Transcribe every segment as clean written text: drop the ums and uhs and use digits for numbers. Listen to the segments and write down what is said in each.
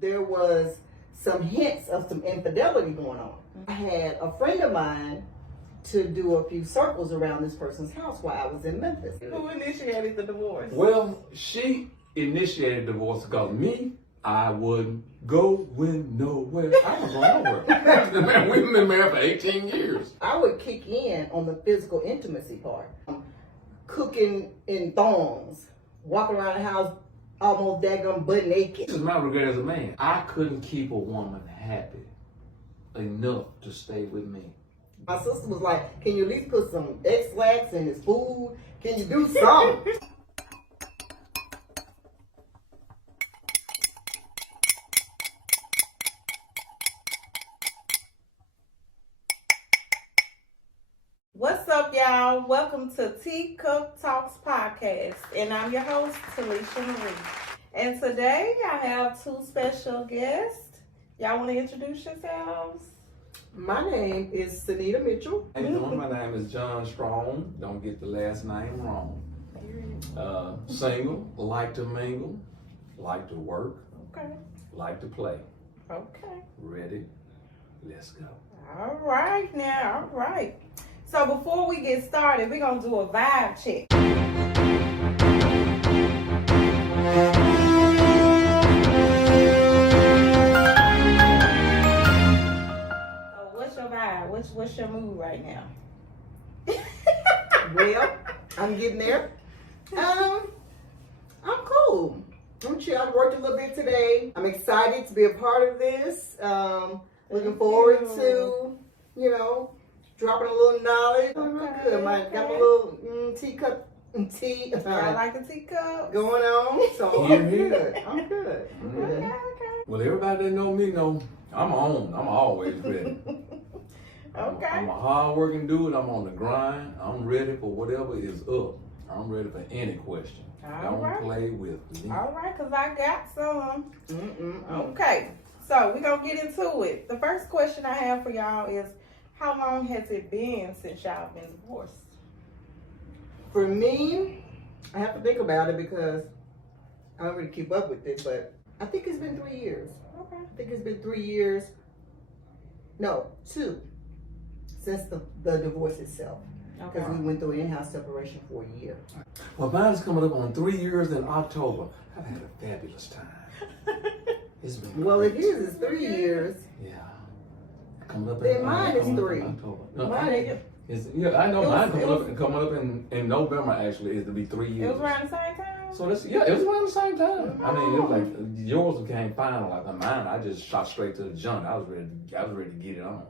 there was some hints of some infidelity going on. I had a friend of mine to do a few circles around this person's house while I was in Memphis. Who initiated the divorce? Well, she initiated divorce because me, I wouldn't go with nowhere. I was going nowhere. We've been married for 18 years. I would kick in on the physical intimacy part. Cooking in thongs, walking around the house almost daggum butt naked. This is my regret as a man. I couldn't keep a woman happy enough to stay with me. My sister was like, can you at least put some X-Lax in his food? Can you do something? What's up, y'all? Welcome to Teacup Talks Podcast, and I'm your host, Talisha Marie. And today I have two special guests. Y'all want to introduce yourselves? My name is Sunita Mitchell. How you doing? My name is John Strong. Don't get the last name wrong. Single, like to mingle, like to work, Okay. like to play. Okay. Ready? Let's go. All right now. All right. So before we get started, we're going to do a vibe check. So what's your vibe? What's your mood right now? Well, I'm getting there. I'm cool. I'm chill. I worked a little bit today. I'm excited to be a part of this. Looking forward to, dropping a little knowledge. I'm real good. Got my little teacup tea I like the teacup. going on. So I'm good. I'm good. Okay. Well, everybody that know me know I'm on. I'm always ready. Okay. I'm a hard-working dude. I'm on the grind. I'm ready for whatever is up. I'm ready for any question. All Don't right. play with me. All right, because I got some. Mm-mm. Okay, so we're going to get into it. The first question I have for y'all is, how long has it been since y'all been divorced? For me, I have to think about it because I don't really keep up with it, but I think it's been 3 years. Okay. I think it's been 3 years. No, 2. Since the divorce itself. Okay. Because we went through in-house separation for a year. Well, mine is coming up on 3 years in October. I've had a fabulous time. It's been Well, great. if yours is 3 years, Yeah. Coming up Then in mine is coming up 3. in October. No, mine yeah, I know It mine was- coming up in November actually is to be 3 It years. was around the same time? So that's it was around the same time. I mean, it was like yours became final. Like mine, I just shot straight to the junk. I was ready to get it on.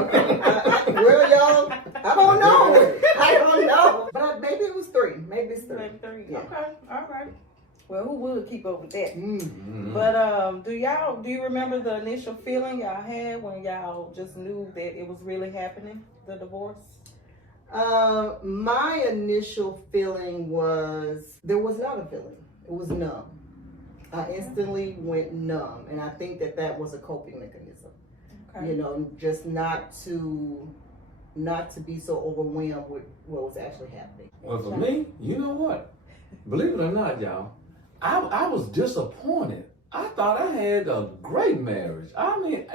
well, y'all, I don't know. I don't know. But maybe it was 3. Maybe it's 3. Maybe 3. Yeah. Okay, all right. Well, who would keep up with that? Mm. But do you remember the initial feeling y'all had when y'all just knew that it was really happening, the divorce? My initial feeling was, there was not a feeling. It was numb. I instantly went numb. And I think that was a coping mechanism. Okay. Just not to be so overwhelmed with what was actually happening. Well, for me, you know what? Believe it or not, y'all, I was disappointed. I thought I had a great marriage. I mean,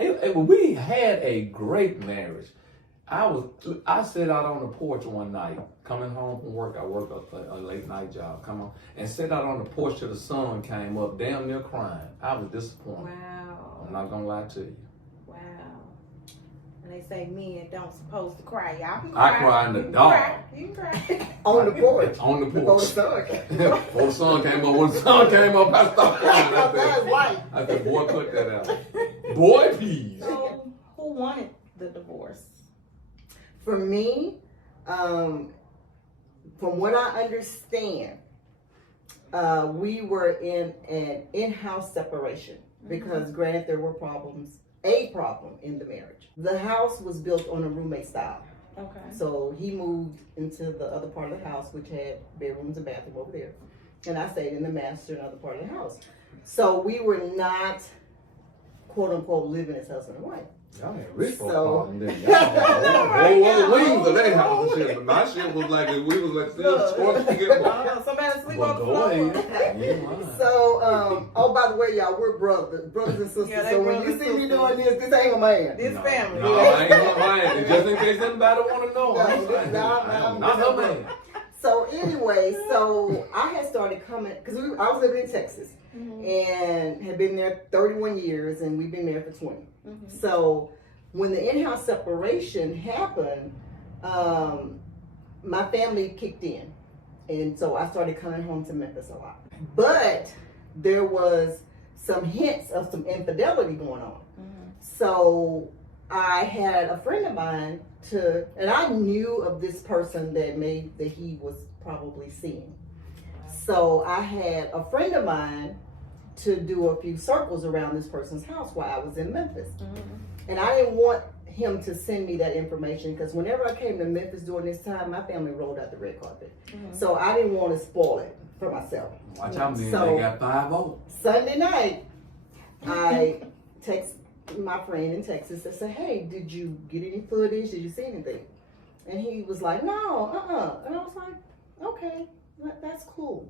we had a great marriage. I sat out on the porch one night, coming home from work. I worked a late night job. Come on, and sat out on the porch till the sun came up, damn near crying. I was disappointed. Wow. I'm not gonna lie to you. Wow. And they say men don't supposed to cry. Y'all can I cry. cry in the You can dark. cry. You can cry. On the porch. On the Before the porch. sun came. Before the sun came up. When the sun came up, I stopped crying. That was white. I said, boy, cut that out. Boy, please. So, who wanted the divorce? For me, from what I understand, we were in an in-house separation because granted there were a problem in the marriage. The house was built on a roommate style. Okay. So he moved into the other part of the house, which had bedrooms and bathroom over there. And I stayed in the master and other part of the house. So we were not, quote unquote, living as husband and wife. Y'all had rich folk So- problem, didn't y'all? Whoa, wings of that house and shit. But my shit was like, we was like still scorched to get more. Somebody sleep Well, on the go floor. ahead. You lying. So, oh, by the way, y'all, we're brothers and sisters. Yeah, they so when brothers you and see me sisters. doing this ain't a man. This family. No, I ain't gonna lie. Just in case anybody want to know, No, I'm not her man. So anyway, so I had started coming because I was living in Texas and had been there 31 years, and we've been married for 20. So when the in-house separation happened, my family kicked in, and so I started coming home to Memphis a lot. But there was some hints of some infidelity going on. So I had a friend of mine and I knew of this person that he was probably seeing. So I had a friend of mine to do a few circles around this person's house while I was in Memphis. And I didn't want him to send me that information because whenever I came to Memphis during this time, my family rolled out the red carpet. So I didn't want to spoil it for myself. Watch out, man. So- They got 5-0. Sunday night, I text my friend in Texas and said, hey, did you get any footage? Did you see anything? And he was like, no, And I was like, okay, that's cool.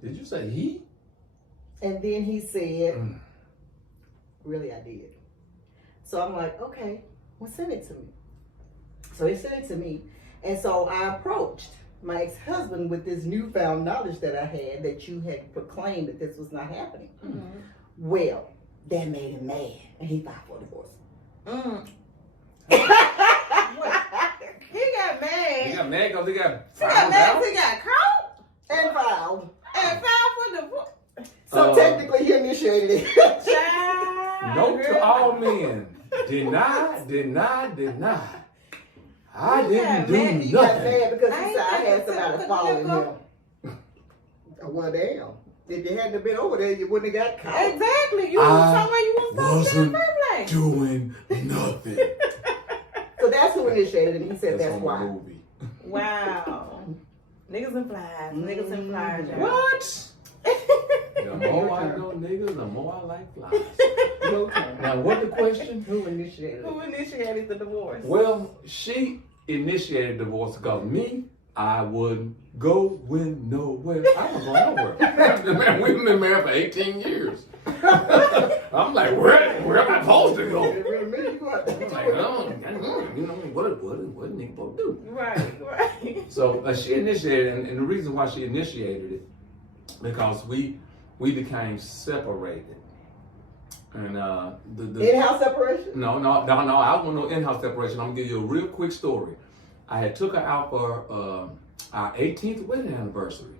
Did you say he? And then he said, really, I did. So I'm like, okay, well, send it to me. So he sent it to me. And so I approached my ex-husband with this newfound knowledge that I had that you had proclaimed that this was not happening. Well, that made him mad, and he filed for divorce. He got mad. He got mad because he got He got found mad out. 'cause he got caught And filed. and filed for divorce. So technically he initiated it. Child. Note to all men. Deny. I He didn't got do mad. He got nothing. mad because I he ain't said I had think somebody so. following him. Well, damn. If you hadn't been over there, you wouldn't have got caught. Exactly. You I was somewhere you was supposed to be in wasn't the first place. Doing nothing. So that's who initiated it, and he said that's on the why. movie. Wow. Niggas and flies. Niggas and flies, y'all. What? The more I know niggas, the more I like flies. Your turn. Now, what the question? Who initiated it? Who initiated the divorce? Well, she initiated divorce because me, I wouldn't go nowhere. I wasn't going nowhere. Man, we've been married for 18 years. I'm like, where am I supposed to go? It really means you got I'm like, you know, what a nigga supposed to do? Right. So she initiated, and the reason why she initiated it, because we became separated. And the in-house separation? No, I don't want no in-house separation. I'm gonna give you a real quick story. I had took her out for our 18th wedding anniversary,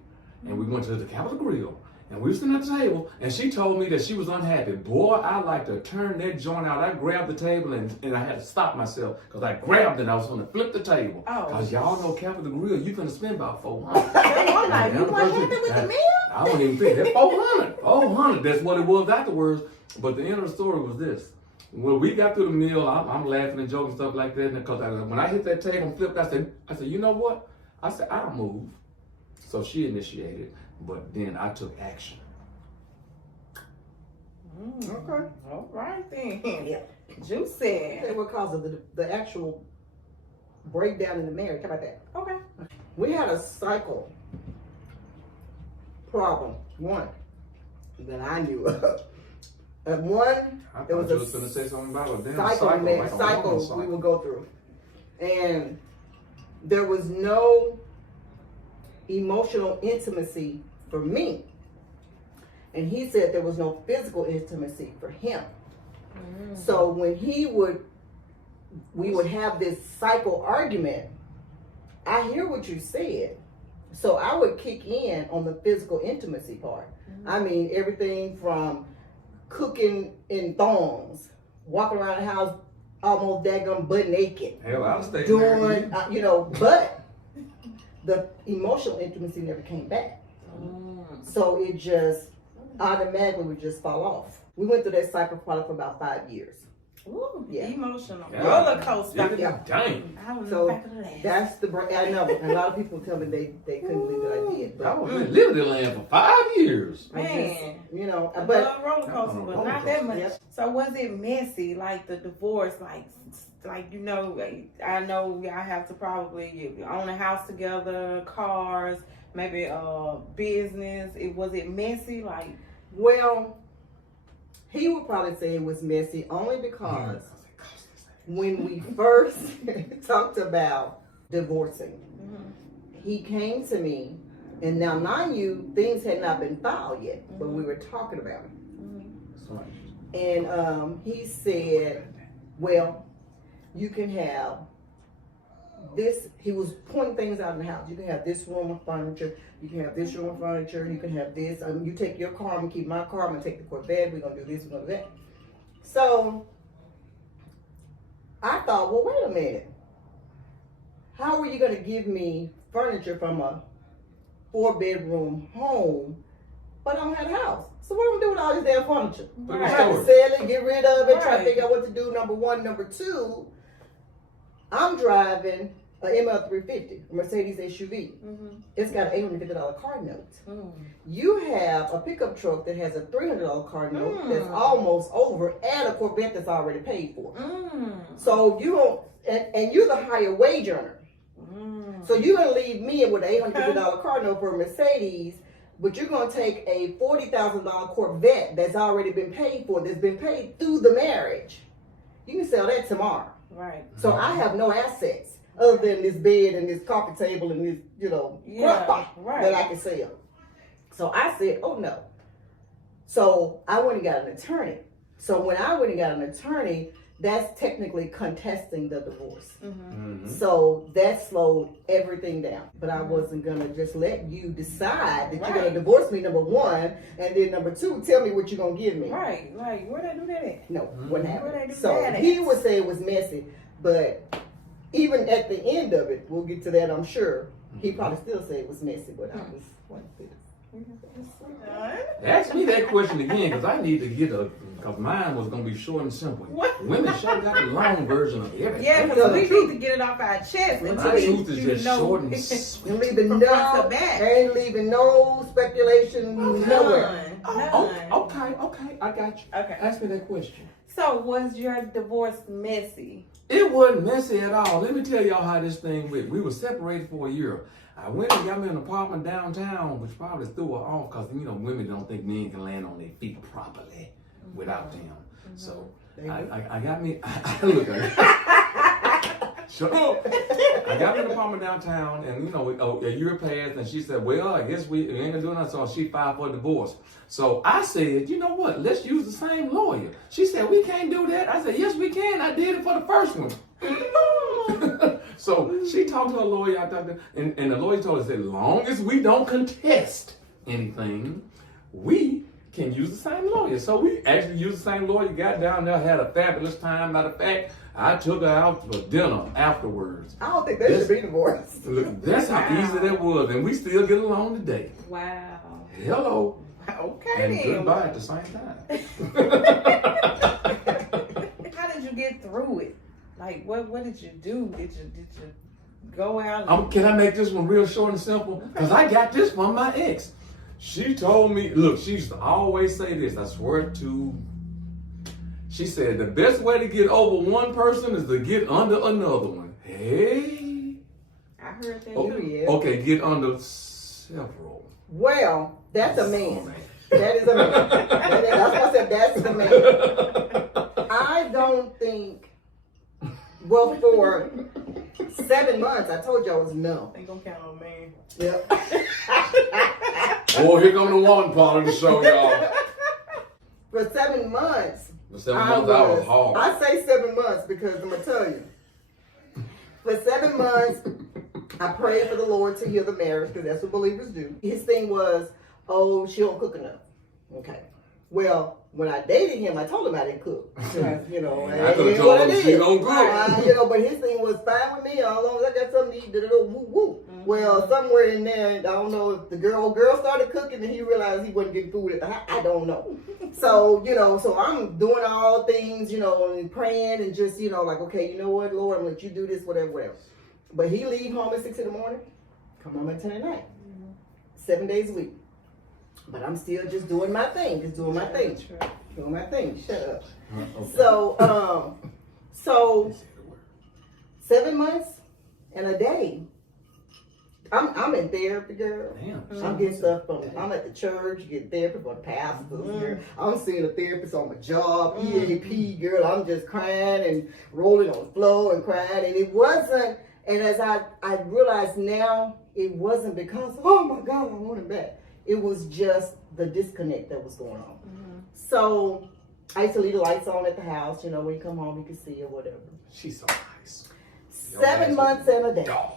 and we went to the Capitol Grill, and we were sitting at the table, and she told me that she was unhappy. Boy, I like to turn that joint out. I grabbed the table, and I had to stop myself, because I grabbed it, and I was gonna flip the table. Oh. Because y'all know Capitol Grill, you finna spend about $400. I'm like, you weren't happy with the meal? I wouldn't even think that. 400. That's what it was afterwards. But the end of the story was this. When we got through the meal, I'm laughing and joking and stuff like that. Because when I hit that table and flipped, I said, you know what? I said, I don't move. So she initiated, but then I took action. Okay. All right then. Yeah. Juicy. Say what caused the actual breakdown in the marriage. How about that? Okay. We had a cycle problem, one that I knew of. One, I there thought was you a was going to say something about a damn cycle like a cycle woman's we would go through. And there was no emotional intimacy for me. And he said there was no physical intimacy for him. So when we would have this cycle argument, I hear what you said. So I would kick in on the physical intimacy part. I mean, everything from cooking in thongs, walking around the house almost daggum butt naked. Hell, I'll stay Doing, married. but the emotional intimacy never came back. So it just automatically would just fall off. We went through that cycle probably for about 5 years. Ooh, Yeah. emotional. Yeah. Roller coaster. Yeah. Dang. I was in So the back of the last. that's I know. And a lot of people tell me they couldn't believe that I did. I But was in Liberty Land for 5 years. I Man. just, you know, I but love roller coaster, but roller not that coaster. much. Yep. So was it messy, like the divorce, like you know, I know y'all have to probably own a house together, cars, maybe business. Was it messy, like? well, he would probably say it was messy only because when we first talked about divorcing, he came to me, and now mind you, things had not been filed yet, but we were talking about it. And he said, well, you can have this. He was pointing things out in the house. You can have this room of furniture. You can have this room of furniture. You can have this. You take your car, I'm going to keep my car. I'm going to take the Corvette. We're going to do this. We're going to do that. So I thought, well, wait a minute. How are you going to give me furniture from a 4-bedroom home, but I don't have a house? So what am I going to do with all this damn furniture? Put it in I have to storage. sell it, get rid of it, try to Right. figure out what to do, number one. Number two, I'm driving a ML350, a Mercedes SUV. It's got an $850 car note. You have a pickup truck that has a $300 car note that's almost over, and a Corvette that's already paid for. So you don't, and you're the higher wage earner. So you're gonna leave me with an $850 car note for a Mercedes, but you're gonna take a $40,000 Corvette that's already been paid for, that's been paid through the marriage. You can sell that tomorrow. Right. So I have no assets other than this bed and this coffee table and this, crock pot that I can sell. So I said, oh no. So I went and got an attorney. So when I went and got an attorney, that's technically contesting the divorce. So that slowed everything down. But I wasn't gonna just let you decide that you're gonna divorce me, number one, and then number two, tell me what you're gonna give me. Right. Like, where'd I do that at? No, what Where'd I happened? do So that at? he would say it was messy, but even at the end of it, we'll get to that, I'm sure. He probably still say it was messy, but I was Ask me that question again, because I need to because mine was going to be short and simple. What? Women sure got the long version of everything. Yeah, because we need to get it off our chest. My My truth is just short and sweet. And leaving From front to back. ain't leaving no speculation nowhere. None. Okay, I got you. Okay. Ask me that question. So was your divorce messy? It wasn't messy at all. Let me tell y'all how this thing went. We were separated for a year. I went and got me an apartment downtown, which probably threw her off because, women don't think men can land on their feet properly without them. So I got me, look, I got me an apartment downtown, and a year passed, and she said, well, I guess we ain't gonna do nothing, so she filed for a divorce. So I said, you know what, let's use the same lawyer. She said, we can't do that. I said, yes, we can. I did it for the first one. So she talked to her lawyer, and the lawyer told us, as long as we don't contest anything, we can use the same lawyer. So we actually used the same lawyer, got down there, had a fabulous time. Matter of fact, I took her out for dinner afterwards. I don't think they should be divorced. Look, that's how easy that was, and we still get along today. Wow. Hello. Okay And then. goodbye at the same time. How did you get through it? Like, what did you do? Did you go out? And... Can I make this one real short and simple? Because I got this from my ex. She told me, look, she used to always say this, I swear to. She said, the best way to get over one person is to get under another one. Hey. I heard that Oh, too. Yeah. okay, get under several. Well, that's a man. That is a man. That's why I said that's a man. I don't think. Well, for 7 months, I told you I was no. Ain't gonna count on me. Yep. Oh, here come the one part of the show, y'all. For 7 months, For 7 months, I was hard. I say 7 months because I'm gonna tell you. For 7 months, I prayed for the Lord to heal the marriage because that's what believers do. His thing was, oh, she don't cook enough. Okay. Well, when I dated him, I told him I didn't cook. I could have it is told what him it she is. don't cook. But his thing was fine with me as long as I got something to eat. Woo woo. Well, somewhere in there, I don't know if the girl started cooking and he realized he wasn't getting food at the house. I don't know. So, so I'm doing all things, and praying and just, like, okay, you know what, Lord, I'm gonna let you do this, whatever. But he leave home at 6 a.m, come home at 10 at night, 7 days a week. But I'm still just doing my thing, doing my thing. Shut up. Okay. So 7 months and a day. I'm in therapy, girl. Damn. I'm getting stuff from. I'm at the church, getting therapy from the pastors. Girl. I'm seeing a therapist on my job, EAP, girl. I'm just crying and rolling on the floor and crying, and it wasn't. And as I realize now, it wasn't because oh my God, I want him back. It was just the disconnect that was going on. So I used to leave the lights on at the house. When you come home, you can see or whatever. She's so nice. 7 months and a day. Dog.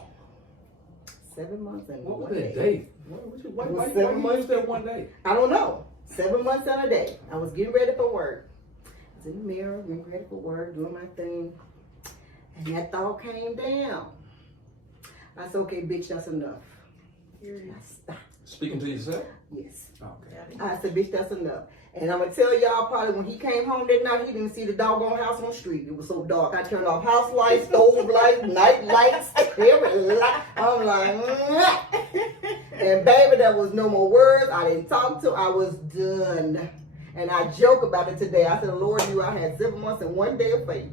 7 months and What was one that day. day? Why you use that one day? I don't know. 7 months and a day. I was getting ready for work. I was in the mirror, getting ready for work, doing my thing. And that thought came down. I said, okay, bitch, that's enough. I stopped. Speaking to yourself? Yes. Okay. I said, bitch, that's enough. And I'm going to tell y'all probably when he came home that night, he didn't see the doggone house on the street. It was so dark. I turned off house lights, stove lights, night lights, every light. I'm like, and baby, there was no more words. I didn't talk to. I was done. And I joke about it today. I said, Lord, I had 7 months and 1 day of faith.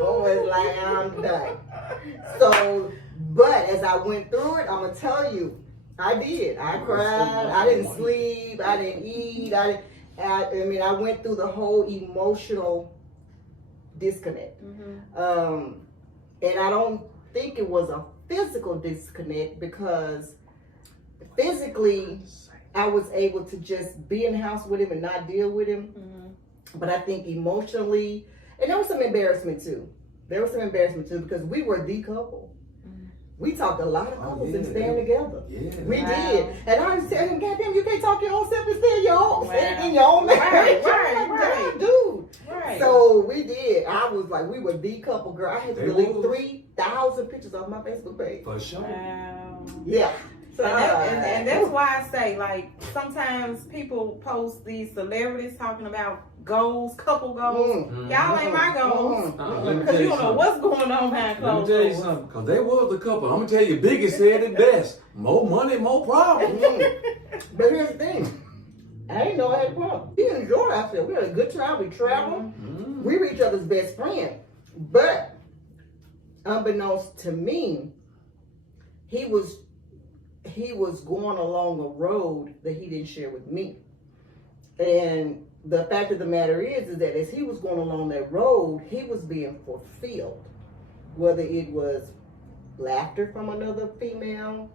Always like, I'm done. So, but as I went through it, I'm going to tell you, I did. I cried. I didn't sleep. I didn't eat. I went through the whole emotional disconnect. And I don't think it was a physical disconnect because physically I was able to just be in the house with him and not deal with him. But I think emotionally, and there was some embarrassment too. Because we were the couple. We talked a lot of couples and staying together. Yeah. We did. And I was telling him, goddamn, you can't talk your own self and stay in your own, stay in your own marriage. Right. Dude. Right. So we did. I was like, we were the couple, girl. I had to They delete was. 3,000 pictures off my Facebook page. For sure. Wow. Yeah. So, And that's why I say, like, sometimes people post these celebrities talking about goals, couple goals. Y'all ain't my goals. Let me Because tell you you don't know something. what's going on behind Let me closed tell you doors. something, because they was the couple. I'm going to tell you, Biggie said it best. More money, more problems. But here's the thing. I didn't know I had a problem. We enjoyed ourselves. We had a good time. We traveled. We were each other's best friend. But unbeknownst to me, he was going along a road that he didn't share with me. And the fact of the matter is that as he was going along that road, he was being fulfilled. Whether it was laughter from another female,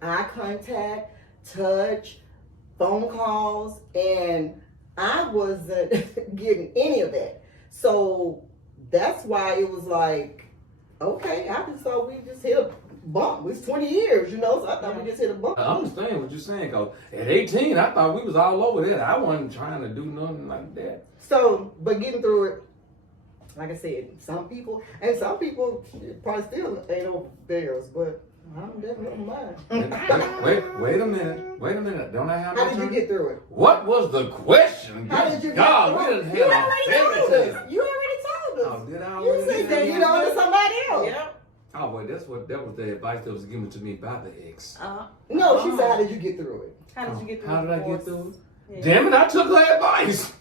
eye contact, touch, phone calls, and I wasn't getting any of that. So that's why it was like, okay, I just thought we just hit a bump. It's 20 years, so I thought we just hit a bump. I understand what you're saying, because at 18, I thought we was all over that. I wasn't trying to do nothing like that. So, but getting through it, like I said, some people probably still ain't over theirs, but I'm definitely on mine. Wait a minute. Don't I have my How did you turn? get through it? What was the question? How did you God, get we through it? didn't You have already a told fairy tale. us. You already told us. Oh, did I You already said do that, to somebody else. Yep. Oh, well, that was the advice that was given to me by the ex. No, she said, how did you get through it? How did you get through How did I divorce? get through it? Yeah. Damn it, I took her advice.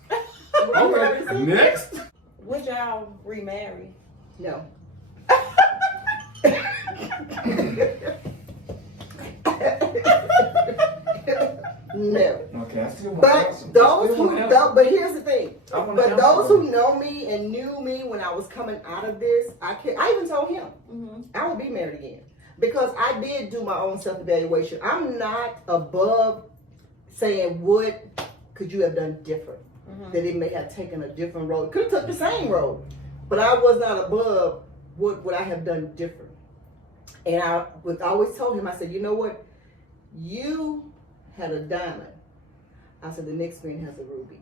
Okay, next. Would y'all remarry? No. No. Okay, I still want But those who, want to but here's the thing. I wanna But answer those them. who know me and knew me when I was coming out of this, I even told him I would be married again because I did do my own self-evaluation. I'm not above saying what could you have done different, that it may have taken a different road. Could have took the same road, but I was not above what would I have done different. And I always told him, I said, you know what, you had a diamond. I said, the next man has a ruby.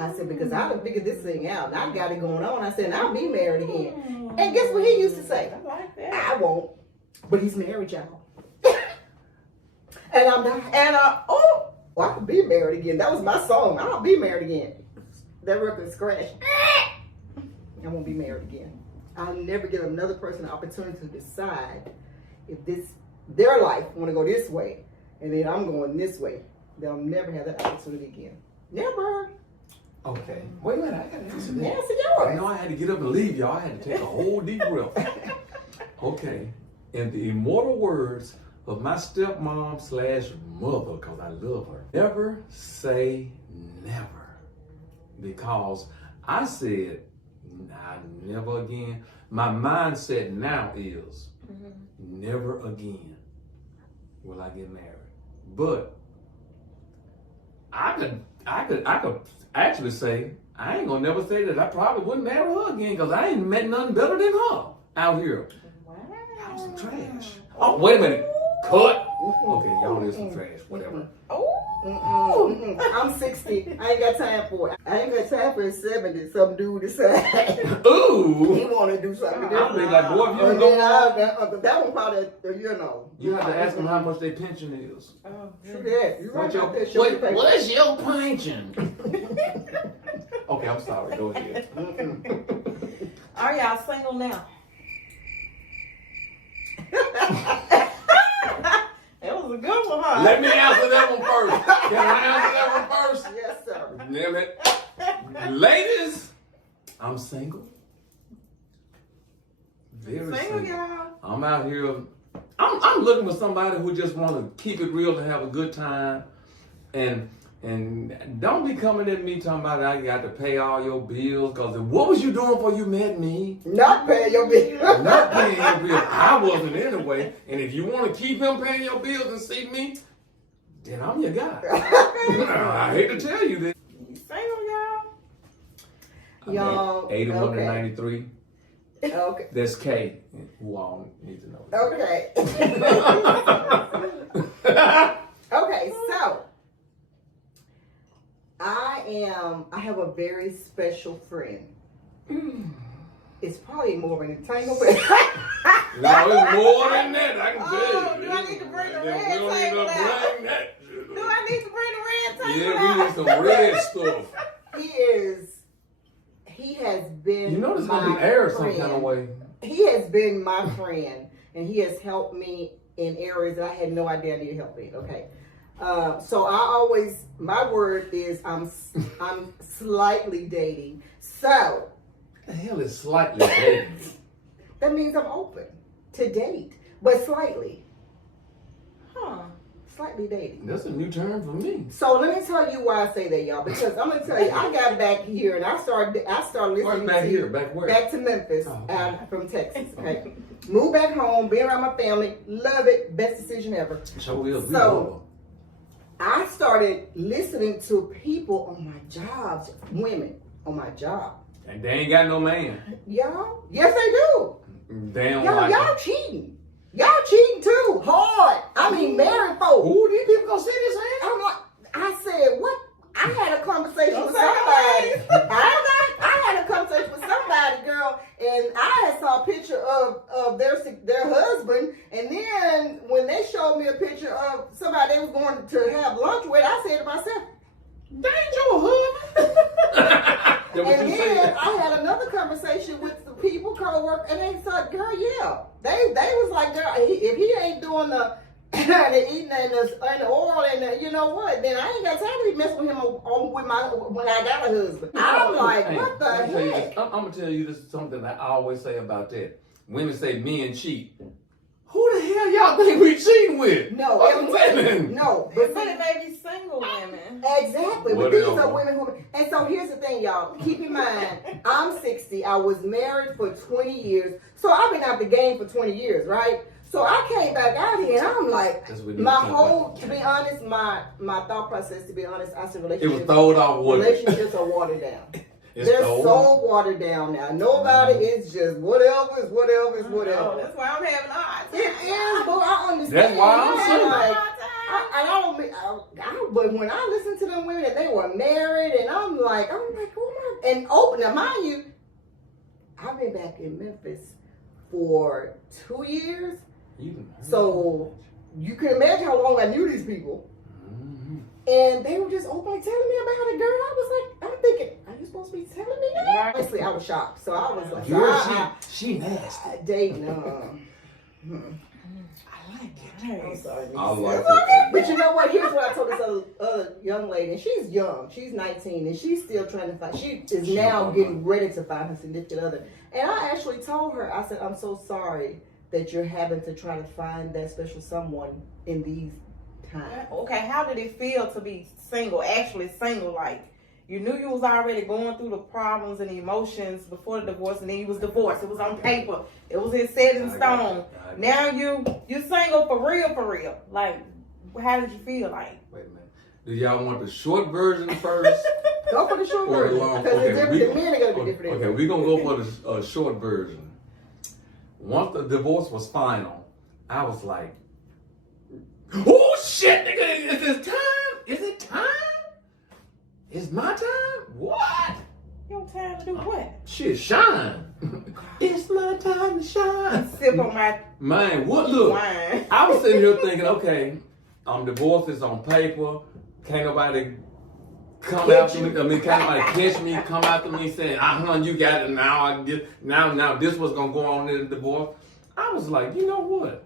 I said, because I done figured this thing out and I got it going on. I said, and I'll be married again. And guess what he used to say? I like that. I won't. But he's married, y'all. And I'm not. And well, I could be married again. That was my song. I'll be married again. That record scratched. I won't be married again. I'll never give another person an opportunity to decide if their life want to go this way, and then I'm going this way. They'll never have that opportunity again. Never. Okay. Wait a minute, I gotta answer that. Answer I yours. know I had to get up and leave, y'all. I had to take a whole deep breath. Okay. In the immortal words of my stepmom/mother, because I love her, never say never. Because I said, nah, never again. My mindset now is never again will I get married. But I could actually say I ain't gonna never say that I probably wouldn't marry her again because I ain't met nothing better than her out here. Wow. I'm some trash. Oh, wait a minute. Cut. Okay, y'all is some trash. Whatever. I'm 60. I ain't got time for it. I ain't got time for a 70. Some dude decide he Ooh. want to do something I'll different. be like, boy, if you And don't then know, that one probably, you know. you have to ask them how much their pension is. Oh, True that. You right What's your, about that. Show me paper. what's your pension? Okay, I'm sorry. Go ahead. Are y'all single now? That was a good one, huh? Let me answer that one first. Can I answer that one first? Yes, sir. Damn it. Ladies, I'm single. Very Single, single. y'all. I'm out here. I'm looking for somebody who just want to keep it real and have a good time. And don't be coming at me talking about I got to pay all your bills. Because what was you doing before you met me? Not paying your bill. Not paying your bills. I wasn't anyway. And if you want to keep him paying your bills and see me, then I'm your guy. I hate to tell you this. You single, y'all? Y'all, 81 okay. and 93. Okay. That's K. Who all need to know. Okay. Okay, so I have a very special friend. It's probably more of an entanglement. No, it's more than that. I can tell you. Do I need to bring the We red don't need table to out? bring that. Do I need to bring the red table Yeah, we out? need some red stuff. He has been You know there's gonna my be air some friend. kind of way. He has been my friend, and he has helped me in areas that I had no idea I needed help in. Okay, so my word is I'm slightly dating. So The hell is slightly dating? that means I'm open to date, but slightly dating. That's a new term for me. So let me tell you why I say that, y'all. Because I'm gonna tell you, I got back here and I started listening Where's back to here? Back where? back to Memphis, Oh, okay. from Texas. Okay, moved back home, being around my family, love it, best decision ever. So is. We So- over. I started listening to people on my jobs, women on my job. And they ain't got no man. Y'all, yes they do. They don't Y'all, like y'all it. cheating. Y'all cheating too, hard. I mean, married folks. Ooh, these people gonna see this hand? I'm like, I said, what? I had a conversation Don't with say somebody. that. I had a conversation with somebody, girl, and I had saw a picture of their husband, and then when they showed me a picture of somebody they was going to have lunch with, I said to myself, That ain't your husband. That what and you then said? I had another conversation with the people co-work, and they said, girl, yeah. They was like, girl, if he ain't doing the eating and the oil and the, you know what, then I ain't got time to be messing with him when I got a husband. I'm like, Hey, what the let me tell you heck? this. I'm gonna tell you this is something that I always say about that. Women say men cheat. Who the hell y'all think we cheating with? No, Women. no, But but it may be single women. exactly. But these Whatever. are women who, and so here's the thing, y'all. Keep in mind, I'm 60. I was married for 20 years, so I've been out the game for 20 years, right? So I came back out here, and I'm like, That's what my you think whole, about. to be honest, my thought process, to be honest, I said It was relationships. throwed off water. Relationships are watered down. It's They're throwed so off. watered down now. Nobody is just whatever is whatever is Oh, whatever. that's why I'm having a hard time. It is, but I understand. That's why I'm Yeah, single. like, Hard time. but when I listened to them women and they were married, and I'm like, oh my, and open. Now, mind you, I've been back in Memphis for 2 years. So you can imagine how long I knew these people. Mm-hmm. And they were just openly telling me about the girl. I was like, I'm thinking, are you supposed to be telling me that? Right. Honestly, I was shocked. So I was like, Girl, she nasty. dating. I like it. I'm sorry. I like It's it. okay. But you know what? Here's what I told this other young lady. And she's young. She's 19. And she's still trying to find. She is now getting ready to find her significant other. And I actually told her, I said, I'm so sorry that you're having to try to find that special someone in these times. Okay, how did it feel to be single, actually single? Like, you knew you was already going through the problems and the emotions before the divorce, and then you was divorced. It was on paper. It was set in stone. Now you single for real. Like, how did you feel like? Wait a minute. Do y'all want the short version first? Go for the short Or version. long- Because okay, the men are going to be different. Okay, we're going to go for the short version. Once the divorce was final, I was like, oh shit, nigga, is it time? Is it time? It's my time? What? Your time to do what? Shit, shine. It's my time to shine. Sip on my Man, what? Look, wine. I was sitting here thinking, okay, I'm divorced, it's on paper, can't nobody come after me. I mean, can't nobody catch me, come after me saying, you got it now. Now this was gonna go on in the divorce. I was like, you know what?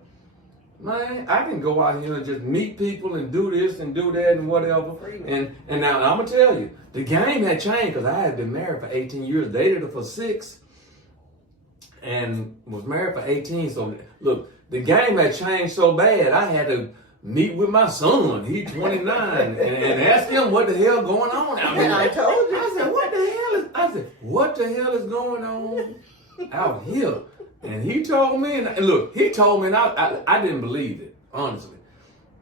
Man, I can go out here and just meet people and do this and do that and whatever. And now I'm gonna tell you, the game had changed because I had been married for 18 years, dated her for 6, and was married for 18. So look, the game had changed so bad, I had to meet with my son. He's 29, and ask him what the hell going on out here. And I told you. I said, what the hell is going on out here? And he told me, and look, he told me, and I didn't believe it, honestly.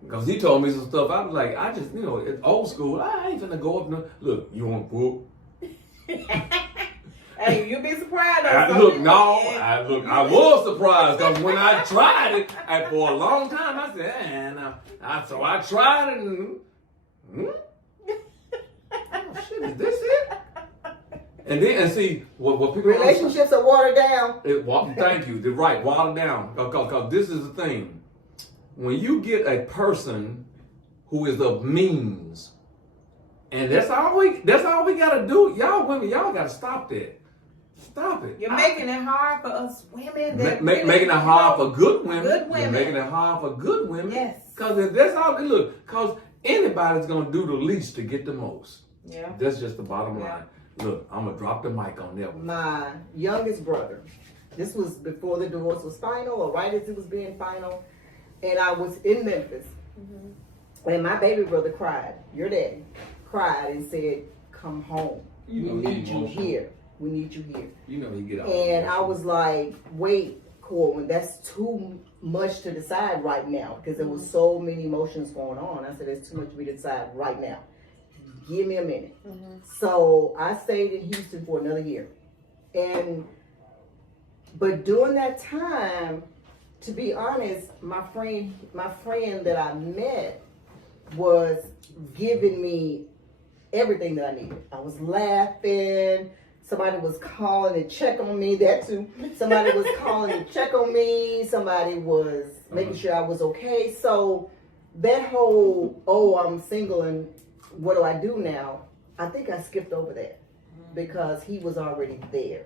Because he told me some stuff, I was like, I just, it's old school. I ain't finna go up and look, you want to whoop? Hey, you'll be surprised. I was surprised because when I tried it and for a long time, I said, so I tried it and, oh shit, is this it? And then, and see, what people... Relationships are watered down. Thank you, they're right, watered down. Because this is the thing. When you get a person who is of means, and that's all we gotta do. Y'all women, y'all gotta stop that. Stop it. You're making it hard for us women. Making it hard for good women. Good women. You're making it hard for good women. Yes. Because that's all. Look, because anybody's gonna do the least to get the most. Yeah. That's just the bottom line. Look, I'm gonna drop the mic on that one. My youngest brother, this was before the divorce was final, or right as it was being final, and I was in Memphis, and my baby brother cried. Your daddy cried and said, "Come home. We need you here. We need you here." You know he get out. And I was like, "Wait, Corwin, that's too much to decide right now because there was so many emotions going on." I said, "It's too much for me to decide right now. Give me a minute." So I stayed in Houston for another year, but during that time, to be honest, my friend that I met was giving me everything that I needed. I was laughing. Somebody was calling to check on me. That too. Somebody was calling to check on me. Somebody was making sure I was okay. So that whole, I'm single and what do I do now? I think I skipped over that because he was already there.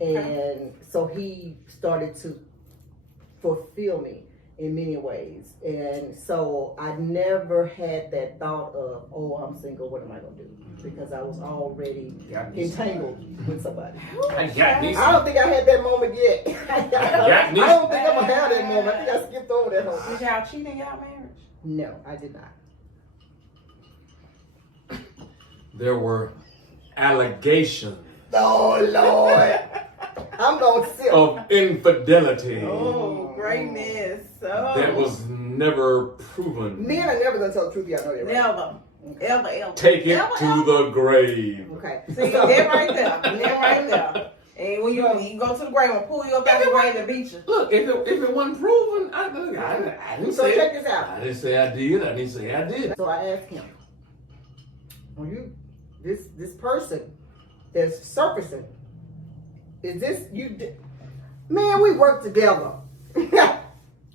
And so he started to fulfill me in many ways. And so I never had that thought of, I'm single, what am I going to do? Because I was already entangled with somebody. I got this. I don't think I had that moment yet. I don't think I'm going to have that moment. I think I skipped over that whole Did y'all cheat in y'all marriage? No, I did not. There were allegations Oh, Lord. I'm going to sit. of infidelity Oh, greatness. Oh. that was never proven. Men are never going to tell the truth. Y'all know that, right? Never. Ever. Take it Ever, to ever. the grave. Okay. See, they're right there. They're right there. And when you go to the grave and pull you up out the grave and beat you. Look, if it wasn't proven, I didn't So say check it. this out. I didn't say I did. I didn't say I did. So I asked him, this person that's surfacing, is this you? Man, we work together.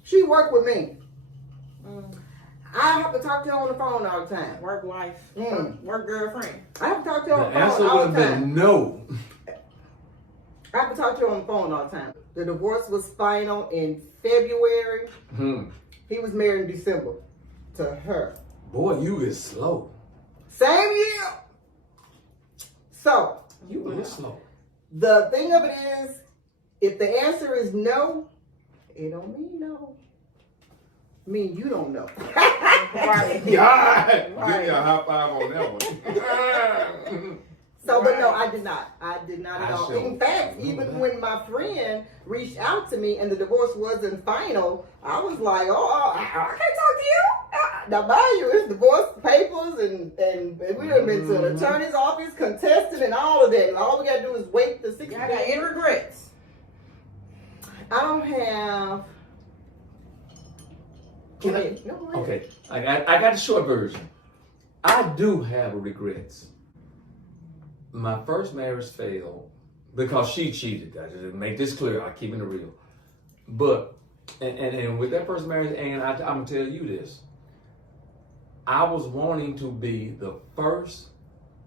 She worked with me. Mm. I have to talk to her on the phone all the time. Work wife. Mm. Work girlfriend. I have to talk to her The on the answer phone all would the have time. been no. I have to talk to her on the phone all the time. The divorce was final in February. He was married in December to her. Boy, you is slow. Same year. So, You is slow. the thing of it is, if the answer is no, it don't mean no. It mean you don't know. Right. Yeah, give Right. me a high five on that one. So, but no, I did not. I did not at I all. sure In fact, remember even that. when my friend reached out to me and the divorce wasn't final, I was like, oh, I can't talk to you. Now, mind you, it's divorce papers and we done been to an attorney's office, contested and all of that. And all we got to do is wait the 60 Y'all got any regrets? I don't have. Can I- No, go ahead. Okay, I got the short version. I do have regrets. My first marriage failed because she cheated. I just make this clear. I'm keeping it real. But and with that first marriage, and I'm gonna tell you this. I was wanting to be the first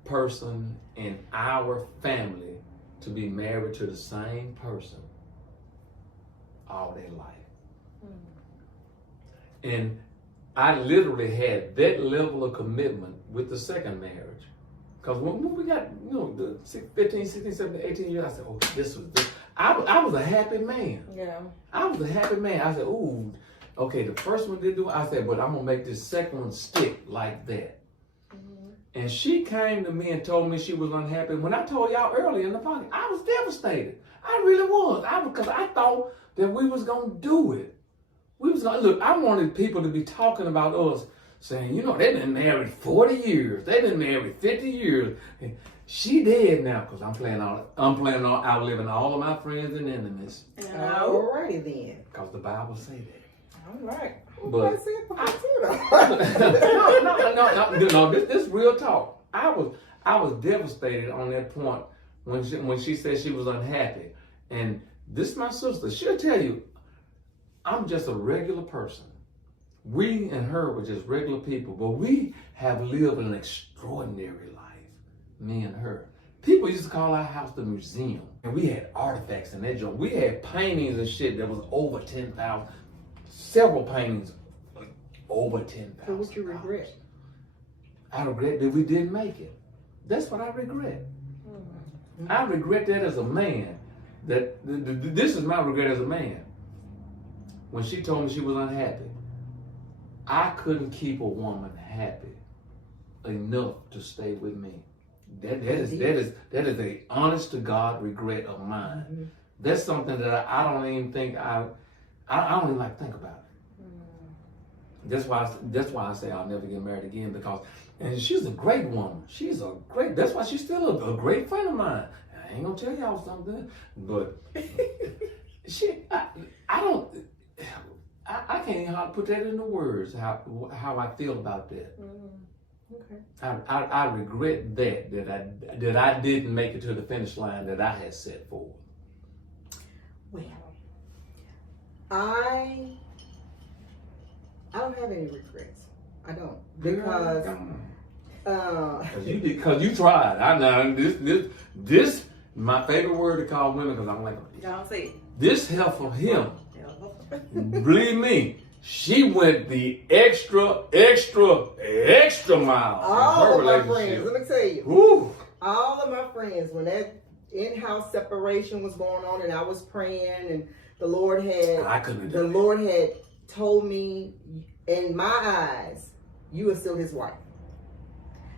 person in our family to be married to the same person all their life. And I literally had that level of commitment with the second marriage. Because when we got, the 15, 16, 17, 18 years, I said, oh, this. I was a happy man. Yeah. I was a happy man. I said, ooh, okay, the first one did do it. I said, but I'm going to make this second one stick like that. And she came to me and told me she was unhappy. When I told y'all earlier in the podcast, I was devastated. I really was. Because I thought that we was going to do it. We was going to, look, I wanted people to be talking about us, saying, they've been married 40 years. They've been married 50 years. And she dead now because I'm planning on outliving all of my friends and enemies. Alrighty then. Because the Bible say that. All right. But That's it for me, too, no, this real talk. I was devastated on that point when she said she was unhappy. And this is my sister. She'll tell you, I'm just a regular person. We and her were just regular people, but we have lived an extraordinary life, me and her. People used to call our house the museum, and we had artifacts in that joint. We had paintings and shit that was over 10,000. Several paintings over 10,000. So what you regret? I regret that we didn't make it. That's what I regret. I regret that as a man. This is my regret as a man. When she told me she was unhappy, I couldn't keep a woman happy enough to stay with me. That is a honest to God regret of mine. Mm-hmm. That's something that I don't even think I don't even like to think about it. That's why I say I'll never get married again, because and she's a great woman. That's why she's still a great friend of mine. I ain't gonna tell y'all something, but I can't even how to put that into words, how I feel about that. Okay. I regret that I didn't make it to the finish line that I had set forward. Well, I don't have any regrets. I don't, because Because you tried. I know this my favorite word to call women, because I'm like, Y'all see. this help from him. Believe me, she went the extra mile all in of her my friends, relationship. let me tell you, Woo. all of my friends, when that in-house separation was going on and I was praying and the Lord I couldn't have done had told me, in my eyes, you are still his wife.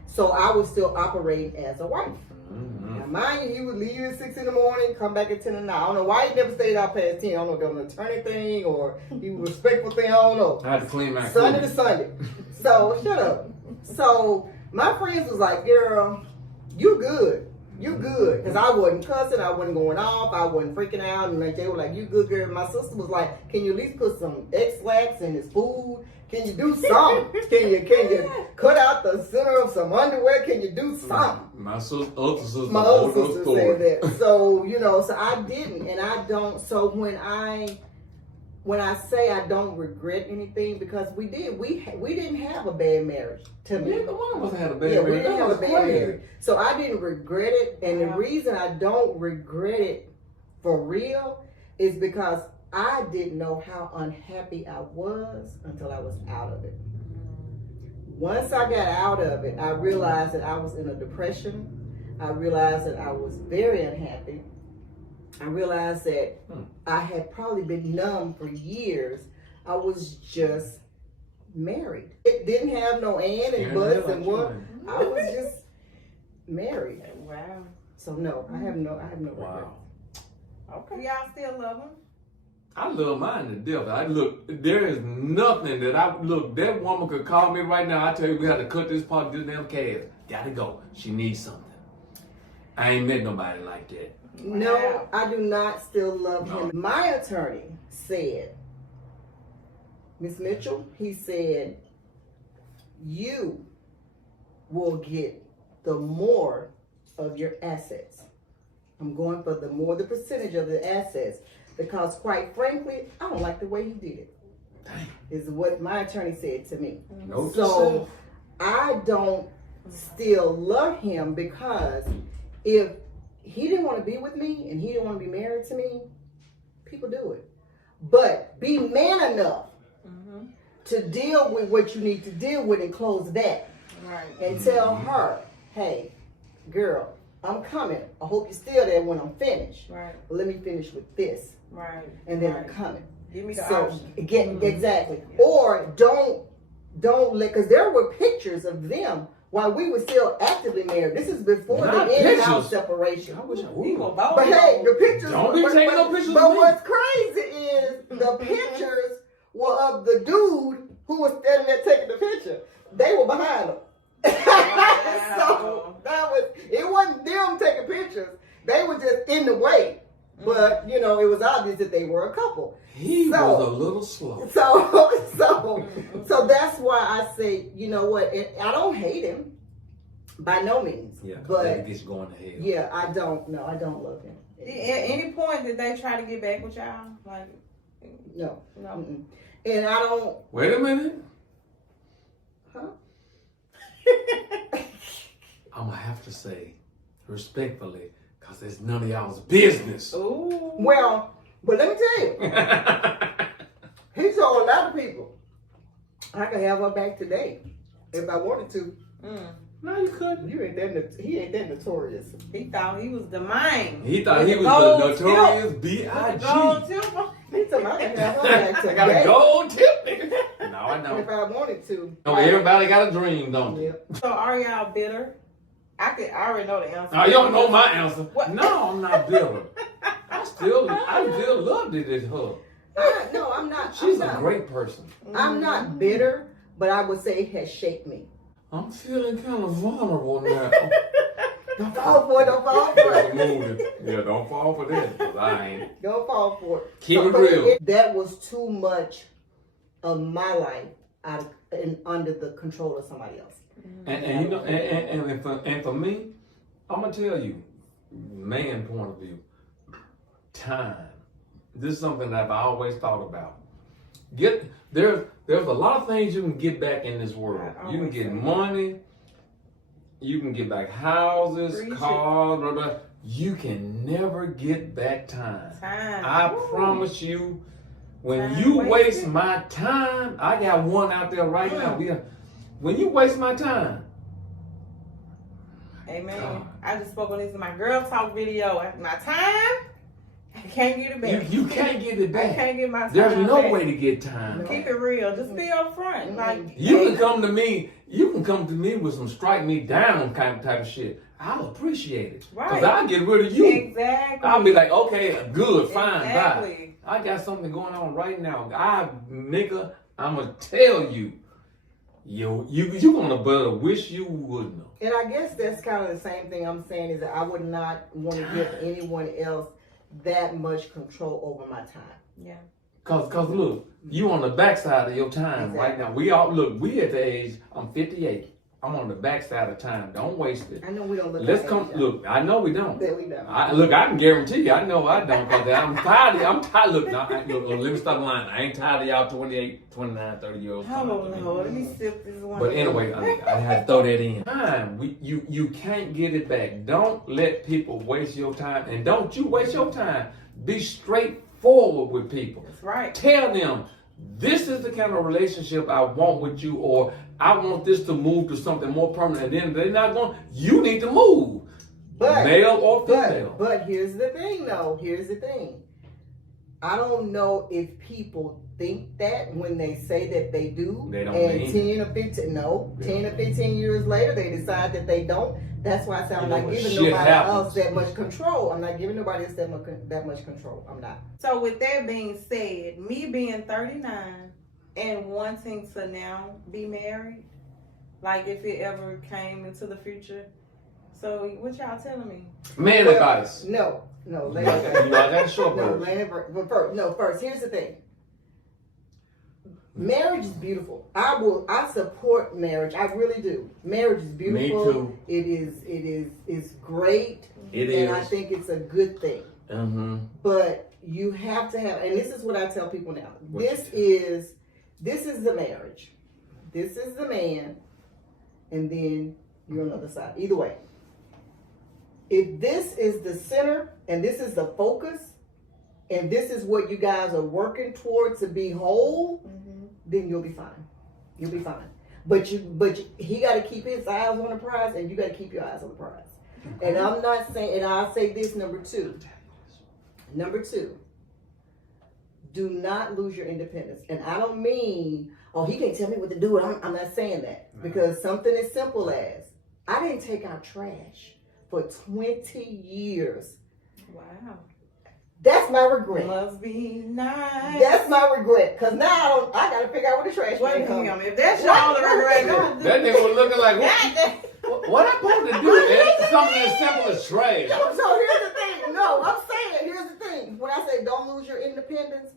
So I was still operating as a wife. Mm-hmm. Now, mind you, he would leave at 6 in the morning, come back at 10 at night. I don't know why he never stayed out past 10. I don't know if that was an attorney thing or he was a respectful thing. I don't know. I had to clean my Sunday to clothes. Sunday. So, shut up. So, my friends was like, girl, you good. You good. Because I wasn't cussing. I wasn't going off. I wasn't freaking out. And like, they were like, you good, girl. My sister was like, can you at least put some X-Lax in his food? Can you do something? Can you cut out the center of some underwear? Can you do something? My other sister Said that. So, so I didn't, and I don't. So when I when I say I don't regret anything, because we didn't have a bad marriage to me. Neither one of us had a bad Yeah, marriage. we didn't That have a was bad crazy. marriage. So I didn't regret it. And the Wow. reason I don't regret it for real is because I didn't know how unhappy I was until I was out of it. Once I got out of it, I realized that I was in a depression. I realized that I was very unhappy. I realized that I had probably been numb for years. I was just married. It didn't have no and Scaring buts the hell and out what. you, I was just married. Wow. So no, I have no regret. Wow. Okay. Y'all still love him? I love mine to death. I look, there is nothing that woman could call me right now. I tell you, we have to cut this part of this damn cast. Gotta go. She needs something. I ain't met nobody like that. No, Wow. I do not still love No. him. My attorney said, Miss Mitchell, he said, you will get the more of your assets. I'm going for the percentage of the assets, because quite frankly, I don't like the way he did it. Dang. Is what my attorney said to me. Note to So self. I don't still love him, because if he didn't want to be with me and he didn't want to be married to me, people do it. But be man enough to deal with what you need to deal with and close that. Right. And tell her, hey, girl, I'm coming. I hope you're still there when I'm finished. Right. But let me finish with this, Right. and then right. I'm coming. Give me the So option. exactly. Yeah. Or don't let, because there were pictures of them while we were still actively married. This is before Not the in-house pictures. separation. I wish I He gonna would. vote. But hey, the pictures. Don't be taking no pictures But of me. what's crazy is the pictures were of the dude who was standing there taking the picture. They were behind him. So that was, it wasn't them taking pictures. They were just in the way. But you know, it was obvious that they were a couple. He So- was a little slow. So that's why I say, you know what? I don't hate him by no means. Yeah, but that gets going to hell. yeah, I don't love him. At any point did they try to get back with y'all? Like, No. no. Mm-mm. And I don't. Wait a minute. Huh? I'm gonna have to say, respectfully, because it's none of y'all's business. Ooh. Well, but let me tell you, he told a lot of people I could have her back today if I wanted to. No, you couldn't. He ain't that notorious. He thought he was the man. He thought he was Gold the notorious B.I.G. Gold tip. He told me I could have her back I today got a gold tip, nigga. No, I if don't. I wanted to. No, everybody got a dream, don't they? Yeah. So are y'all bitter? I already know the answer. Oh, you don't know my answer. What? No, I'm not bitter. I still love it. Her. No, I'm not. She's I'm a not. great person. I'm not bitter, but I would say it has shaped me. I'm feeling kind of vulnerable now. Don't fall for it. Don't fall for it. Moving. Yeah, don't fall for that. 'Cause I ain't. Don't fall for it. Keep it but real. That was too much of my life under the control of somebody else. And you know, and for me, I'm gonna tell you, man point of view, time. This is something that I've always thought about. There's a lot of things you can get back in this world. You can get money, you can get back houses, Preach it. cars, blah, blah. You can never get back time. Time. I Ooh. promise you, when Time you wasted. waste my time, I got one out there right now. When you waste my time, Amen. God. I just spoke on this in my girl talk video. My time, I can't get it back. you can't get it I back. can't get my time There's no back. way to get time. Keep it real. Just be upfront. Like You can come to me. You can come to me with some strike me down kind of type of shit. I'll appreciate it because Right. I'll get rid of you. Exactly. I'll be like, okay, good, fine, bye. Exactly. I got something going on right now. Nigga, I'm gonna tell you, you gonna better wish you wouldn't have. And I guess that's kind of the same thing I'm saying, is that I would not want to give anyone else that much control over my time. Yeah. Cause look, you on the backside of your time right now. We at the age, I'm 58. I'm on the backside of time. Don't waste it. I know we don't look. Let's like come. that. Look, I know we don't. That we don't. Look, I can guarantee you, I know I don't. Cause I'm tired. I'm tired. Look, let me stop lying. I ain't tired of y'all 28, 29, 30 year olds. Oh Lord, let me sip this one. But anyway, I had to throw that in. Time, you can't get it back. Don't let people waste your time, and don't you waste your time. Be straightforward with people. That's right. Tell them this is the kind of relationship I want with you, or I want this to move to something more permanent. And then they're not going. You need to move, But male or female. But here's the thing, though. Here's the thing. I don't know if people think that when they say that they do. They don't and mean 10 or 15, no, 10 or 15 years later, they decide that they don't. That's why I say I'm not giving nobody else that much control. I'm not giving nobody else that much control. I'm not. So with that being said, me being 39 and wanting to now be married, like if it ever came into the future. So what y'all telling me? Man advice. No, I got a short version. First, here's the thing. Marriage is beautiful. I support marriage. I really do. Marriage is beautiful. Me too. It's great. It and is. I think it's a good thing. Mm-hmm. But you have to have, and this is what I tell people now. This is the marriage. This is the man, and then you're on the other side. Either way. If this is the center and this is the focus, and this is what you guys are working toward to be whole, then you'll be fine. You'll be fine. But he got to keep his eyes on the prize, and you got to keep your eyes on the prize. And I'm not saying, and I'll say this, number two, do not lose your independence. And I don't mean, oh, he can't tell me what to do. I'm not saying that. Because something as simple as, I didn't take out trash for 20 years. Wow. That's my regret. Must be nice. That's my regret. Because now I got to figure out where the trash Wait man a comes. minute. If that's your only regret, That nigga was looking like, what I'm supposed to do? It's something as simple as trash. So here's the thing. No, I'm saying, here's the thing. When I say don't lose your independence,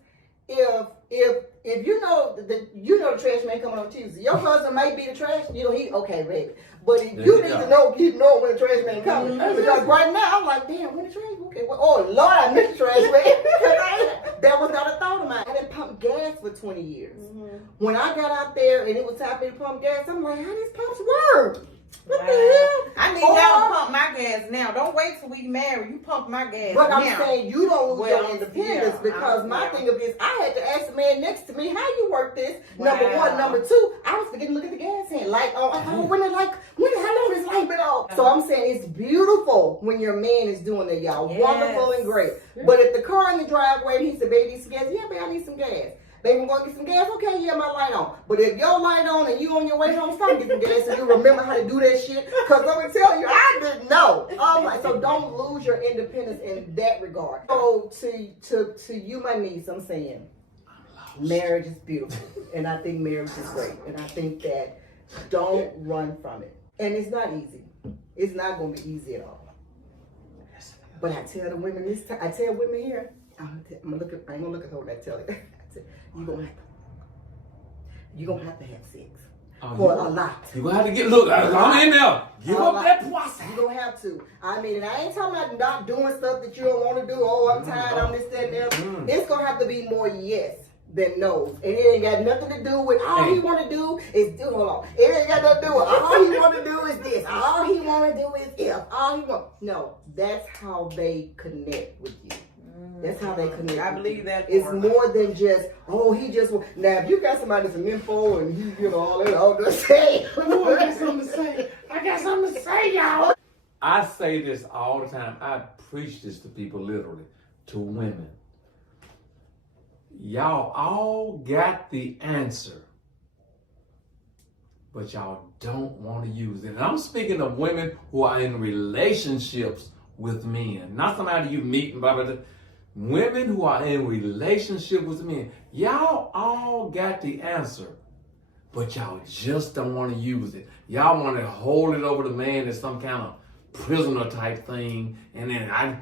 if you know the trash man coming on Tuesday, your husband might be the trash. Okay, baby. But if you need to know, keep knowing when the trash man coming. Because right now I'm like, damn, when the trash? Okay, oh Lord, I miss the trash man. That was not a thought of mine. I didn't pump gas for 20 years. When I got out there and it was time for me to pump gas, I'm like, how these pumps work? What the hell? I need y'all to pump my gas now. Don't wait till we marry. You pump my gas But now. I'm saying you don't lose your independence yeah, because my thing of this, I had to ask the man next to me how you work this. Wow. Number one, number two, I was beginning to look at the gas hand like, how long this light been on? So I'm saying it's beautiful when your man is doing it, y'all. Yes. Wonderful and great. But if the car in the driveway and he said, baby, need some gas? Yeah, baby, I need some gas. Baby, I'm going to get some gas? Okay, yeah, my light on. But if your light on and you on your way home, stop getting gas and you remember how to do that shit. Because let me tell you, I didn't know. So don't lose your independence in that regard. So to you, my niece, I'm saying marriage is beautiful. And I think marriage is great. And I think that don't run from it. And it's not easy. It's not going to be easy at all. But I tell the women this time, I tell women here, I ain't gonna look at her when I tell it. You're gonna have to have sex for a lot. You gonna have to get I'm in there. Give up that pussy. You're gonna have to. I mean, and I ain't talking about not doing stuff that you don't want to do. Oh, I'm tired. I'm this, that, and that. It's gonna have to be more yes than no's, and it ain't got nothing to do with all he want to do is do. Hold on, it ain't got nothing to do with all he want to do is this. All he want to do is if. All he want. No, that's how they connect with you. That's how they connect. I believe that. It's more than just, he just, now if you got somebody that's an info and he, all that, I'll just say, I got something to say, y'all. I say this all the time. I preach this to people literally, to women. Y'all all got the answer, but y'all don't want to use it. And I'm speaking of women who are in relationships with men, not somebody you meet and blah, blah, blah. Women who are in relationship with men, y'all all got the answer, but y'all just don't want to use it. Y'all want to hold it over the man as some kind of prisoner type thing, and then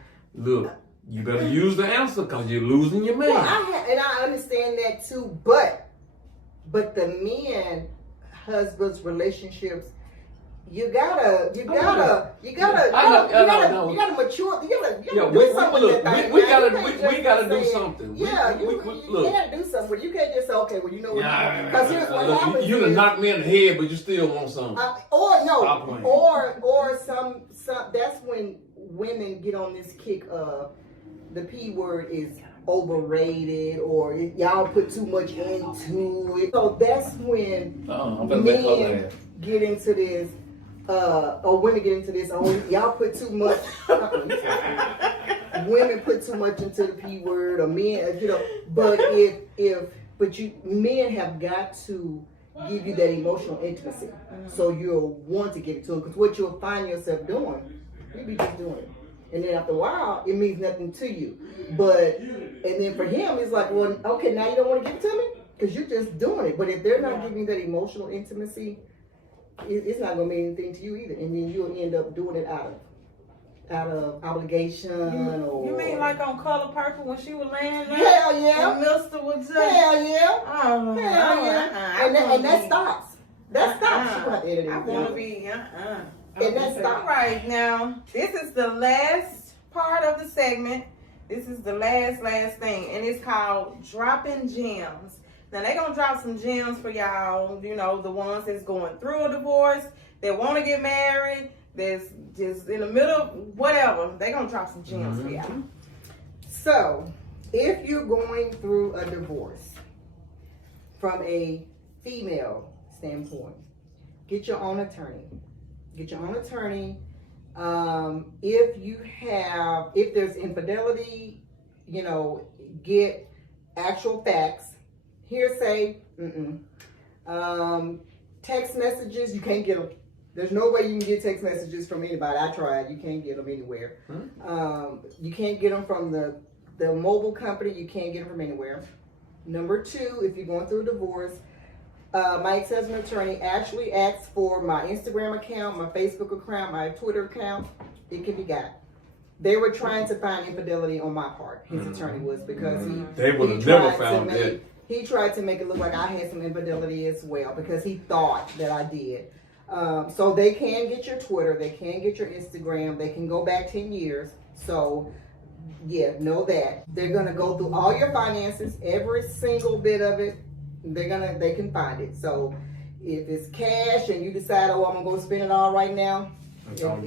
you better use the answer because you're losing your man. Well, I understand that too, but the men, husbands, relationships, You gotta mature. You gotta Yeah, do something with that thing. we man. gotta You can't just do say- something. Yeah, you Look. gotta do something. You can't just say, okay, well, you know what? Because here's what Look, happens. you done is- knocked me in the head, but you still want something. Stop playing. or some. That's when women get on this kick of the P word is overrated, or y'all put too much into it. So that's when I'm gonna make her men laugh. get into this. Or women get into this. Oh, y'all put too much. Women put too much into the P word, or men, you know. But men have got to give you that emotional intimacy, so you'll want to give it to them. Because what you'll find yourself doing, you'll be just doing it, and then after a while, it means nothing to you. And then for him, it's like, well, okay, now you don't want to give it to me because you're just doing it. But if they're not giving you that emotional intimacy, it's not gonna mean anything to you either, and then you'll end up doing it out of obligation. You mean like on Color Purple when she was laying there? Hell yeah. And Mister was just. Hell yeah. Oh, Hell yeah. And that stops. That stops. She gonna have to edit it. I want to be. And that All stops. right, now this is the last part of the segment. This is the last thing, and it's called dropping gems. Now they're gonna drop some gems for y'all. You know, the ones that's going through a divorce, that want to get married, that's just in the middle, whatever. They're gonna drop some gems for y'all. So, if you're going through a divorce from a female standpoint, get your own attorney. Get your own attorney. If there's infidelity, you know, get actual facts. Hearsay, text messages, you can't get them. There's no way you can get text messages from anybody. I tried. You can't get them anywhere. You can't get them from the mobile company. You can't get them from anywhere. Number two, if you're going through a divorce, my ex-husband attorney actually asked for my Instagram account, my Facebook account, my Twitter account. It can be got. They were trying to find infidelity on my part. His attorney was, because They would have never found that. He tried to make it look like I had some infidelity as well, because he thought that I did. So they can get your Twitter, they can get your Instagram, they can go back 10 years. So yeah, know that. They're gonna go through all your finances, every single bit of it. They can find it. So if it's cash and you decide, oh, I'm gonna go spend it all right now, it don't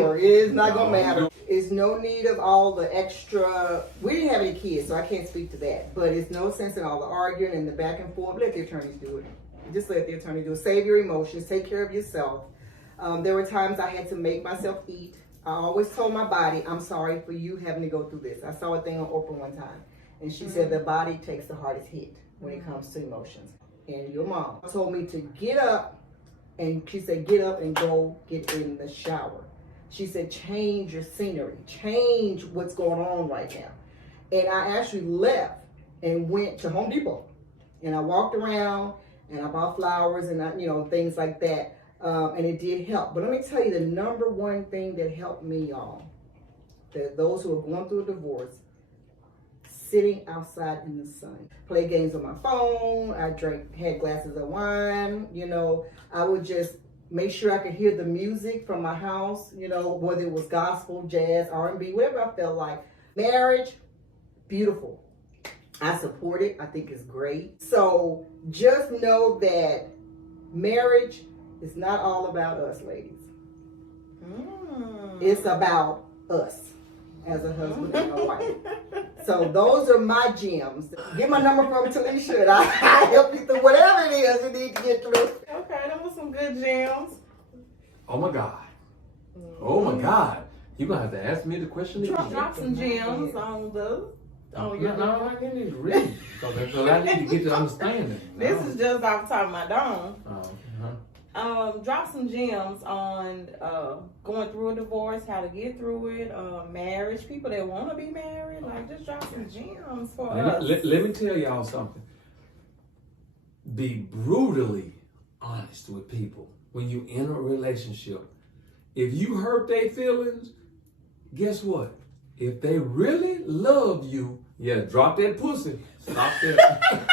work. It is not gonna matter. It's no need of all the extra. We didn't have any kids, so I can't speak to that. But it's no sense in all the arguing and the back and forth. Let the attorneys do it. Just let the attorney do it. Save your emotions. Take care of yourself. There were times I had to make myself eat. I always told my body, I'm sorry for you having to go through this. I saw a thing on Oprah one time, and she said the body takes the hardest hit when it comes to emotions. And your mom told me to get up, and she said, get up and go get in the shower. She said, change your scenery, change what's going on right now. And I actually left and went to Home Depot, and I walked around and I bought flowers and things like that. And it did help. But let me tell you, the number one thing that helped me, y'all, that those who are going through a divorce, sitting outside in the sun. Play games on my phone. I had glasses of wine. I would just make sure I could hear the music from my house, whether it was gospel, jazz, R&B, whatever I felt like. Marriage, beautiful. I support it. I think it's great. So just know that marriage is not all about us, ladies. It's about us as a husband and a wife. So those are my gems. Get my number from Talisha, and I'll help you through whatever it is you need to get through. Okay, them were some good gems. Oh my God. Oh my God. You're going to have to ask me the question again. Drop some gems on the... No, I need to read. Because I need to get to understanding. This is just off the top of my dome. Oh, Drop some gems on going through a divorce, how to get through it, marriage, people that want to be married. Like, just drop some gems for us. Let me tell y'all something. Be brutally honest with people when you in a relationship. If you hurt their feelings, guess what? If they really love you, drop that pussy. Stop that.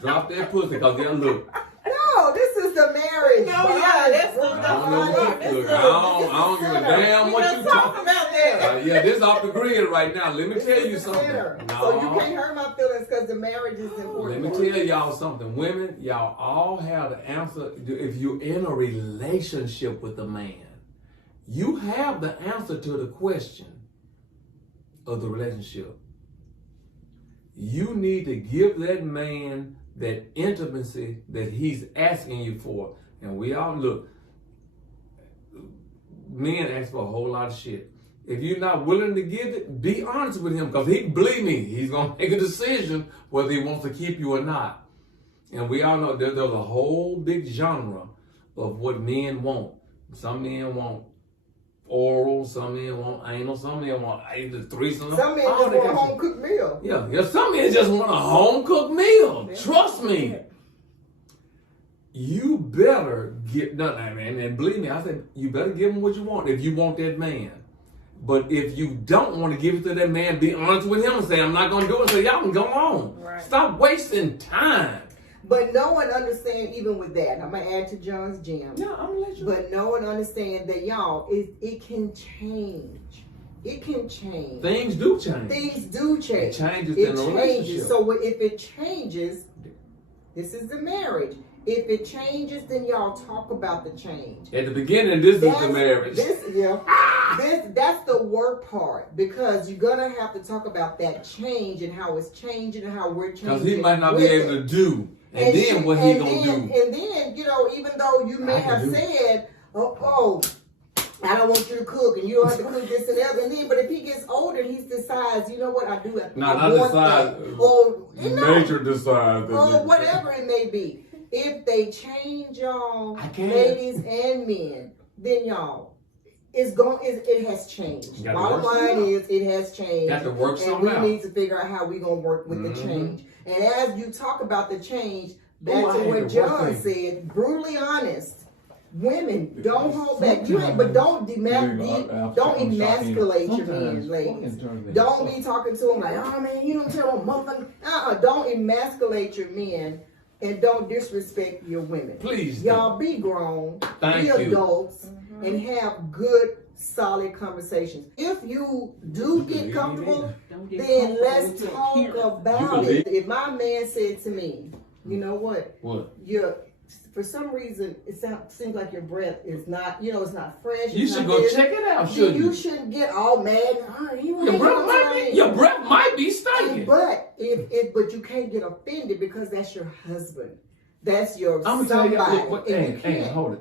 Drop that pussy, because they'll look. No, this is the marriage. No, yeah, that's the I don't know part. what. This Look, is- I don't give a damn We what just you talking talking. about that. Yeah, this off the grid right now. Let me This tell is you the something. center. No. So you can't hurt my feelings because the marriage is Let important. me tell y'all something. Women, y'all all have the answer. If you're in a relationship with a man, you have the answer to the question of the relationship. You need to give that man that intimacy that he's asking you for. And we all look, men ask for a whole lot of shit. If you're not willing to give it, be honest with him, because believe me, he's gonna make a decision whether he wants to keep you or not. And we all know there's a whole big genre of what men want. Some men want oral, some men want anal, some men want either threesome. Some men all just that want a kind of home cooked meal. shit. Yeah, some men just want a home cooked meal. Trust me. You better get nothing, man. And believe me, I said you better give him what you want if you want that man. But if you don't want to give it to that man, be honest with him and say, I'm not going to do it, so y'all can go on. Right. Stop wasting time. But no one understands even with that. I'm gonna add to John's gem. Yeah, I'm going to let you. But no one understands that y'all, it can change. It can change. Things do change. Things do change. It changes It in a changes. relationship. So if it changes, this is the marriage. If it changes, then y'all talk about the change. At the beginning, this is the marriage. That's the work part, because you're gonna have to talk about that change and how it's changing and how we're changing. Because he might not be with able it. to do. And then what he going to do? And then, even though you may I can have do. said, oh, I don't want you to cook, and you don't have to cook this and that, and then, but if he gets older, he decides, you know what, I do. No, I not want decide. that. Or Nature decides. or whatever it may be. If they change, y'all, I can't. ladies and men, then y'all, it has changed. You gotta Bottom work line something is, it has changed. Got to work And something we out. need to figure out how we're gonna work with the Mhm. change. And as you talk about the change, back Ooh, I to hate what the John work said, brutally honest. Women, don't hold back. Sometimes- But don't I'm emasculate your Sometimes men, ladies. fucking turns me Don't off. be talking to them like, oh man, you don't tell them motherfucker. Don't emasculate your men, and don't disrespect your women. Please Y'all be grown, Thank be you. adults, and have good, solid conversations. If you do get comfortable, then let's talk about believe- it. If my man said to me, you know what, What? for some reason, seems like your breath is not, it's not fresh. You it's should not go this," check it out, then shouldn't you you? shouldn't get all mad. Your breath might be stinking. But but you can't get offended because that's your husband. That's your I'm gonna tell you, somebody. look, and you hey, can't. hold it.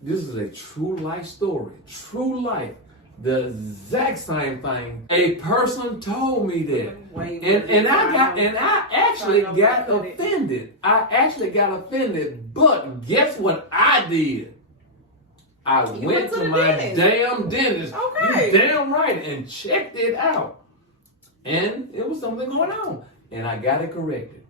This is a true life story. True life. The exact same thing. A person told me that. And I actually got offended. But guess what I did? I went to the my dentist. damn dentist. Okay. You damn right, and checked it out. And it was something going on. And I got it corrected.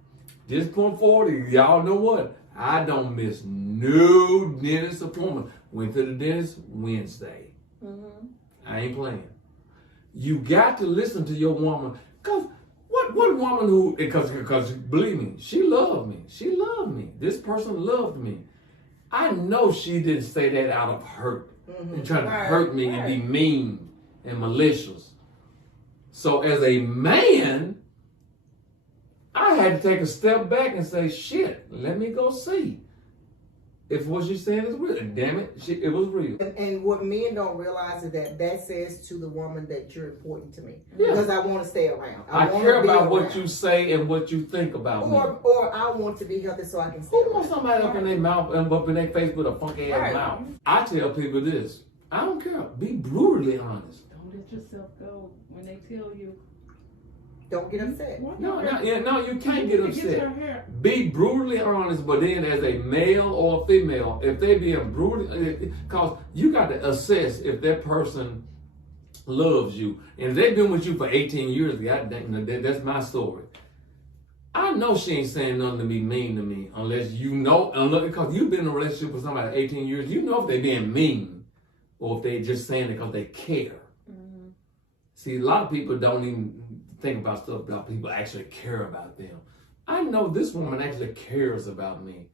This point forward, y'all know what? I don't miss no dentist appointment. Went to the dentist Wednesday. Mm-hmm. I ain't playing. You got to listen to your woman. Cause what woman who, because believe me, she loved me. She loved me. This person loved me. I know she didn't say that out of hurt. And trying to hurt me and be mean and malicious. So as a man, I had to take a step back and say, shit, let me go see if what she's saying is real. And damn it, it was real. And what men don't realize is that says to the woman that you're important to me. Yeah. Because I want to stay around. I wanna care be about what around. you say and what you think about me. Or I want to be healthy so I can stay Who around. wants somebody up in their mouth and up in their face with a funky ass Right. mouth? I tell people this. I don't care. Be brutally honest. Don't let yourself go when they tell you. Don't get upset. No, you can't get Get upset. your hair. Be brutally honest, but then as a male or a female, if they being brutally, because you got to assess if that person loves you. And if they've been with you for 18 years, that's my story. I know she ain't saying nothing to be mean to me unless you know, because you've been in a relationship with somebody 18 years, you know if they being mean or if they just saying it because they care. Mm-hmm. See, a lot of people don't even think about stuff about people actually care about them. I know this woman actually cares about me.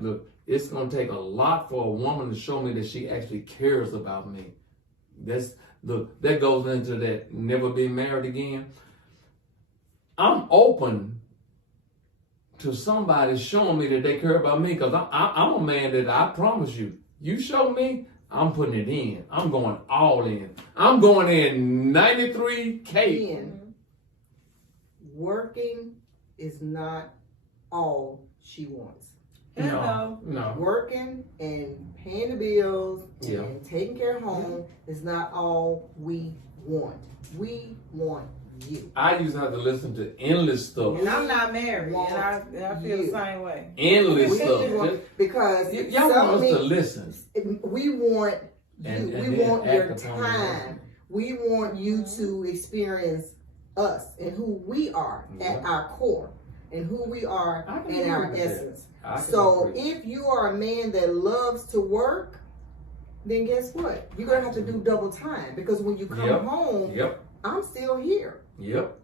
Look, it's gonna take a lot for a woman to show me that she actually cares about me. That goes into that never be married again. I'm open to somebody showing me that they care about me, because I'm a man that I promise you show me, I'm putting it in. I'm going all in. I'm going in 93K. Again, working is not all she wants. Hello. No. Working and paying the bills Yeah. and taking care of home is not all we want. We want you. I used to have to listen to endless stuff. And I'm not married, and I feel the You. same way. Endless We stuff. want- because Y'all want us to listen. we want you. And We then want act your upon time. We want you to experience us and who we are at our core and who we are I can in our agree with that. essence. I can So agree. if you are a man that loves to work, then guess what? You're gonna have to do double time, because when you come Yep. home, Yep. I'm still here. Yep.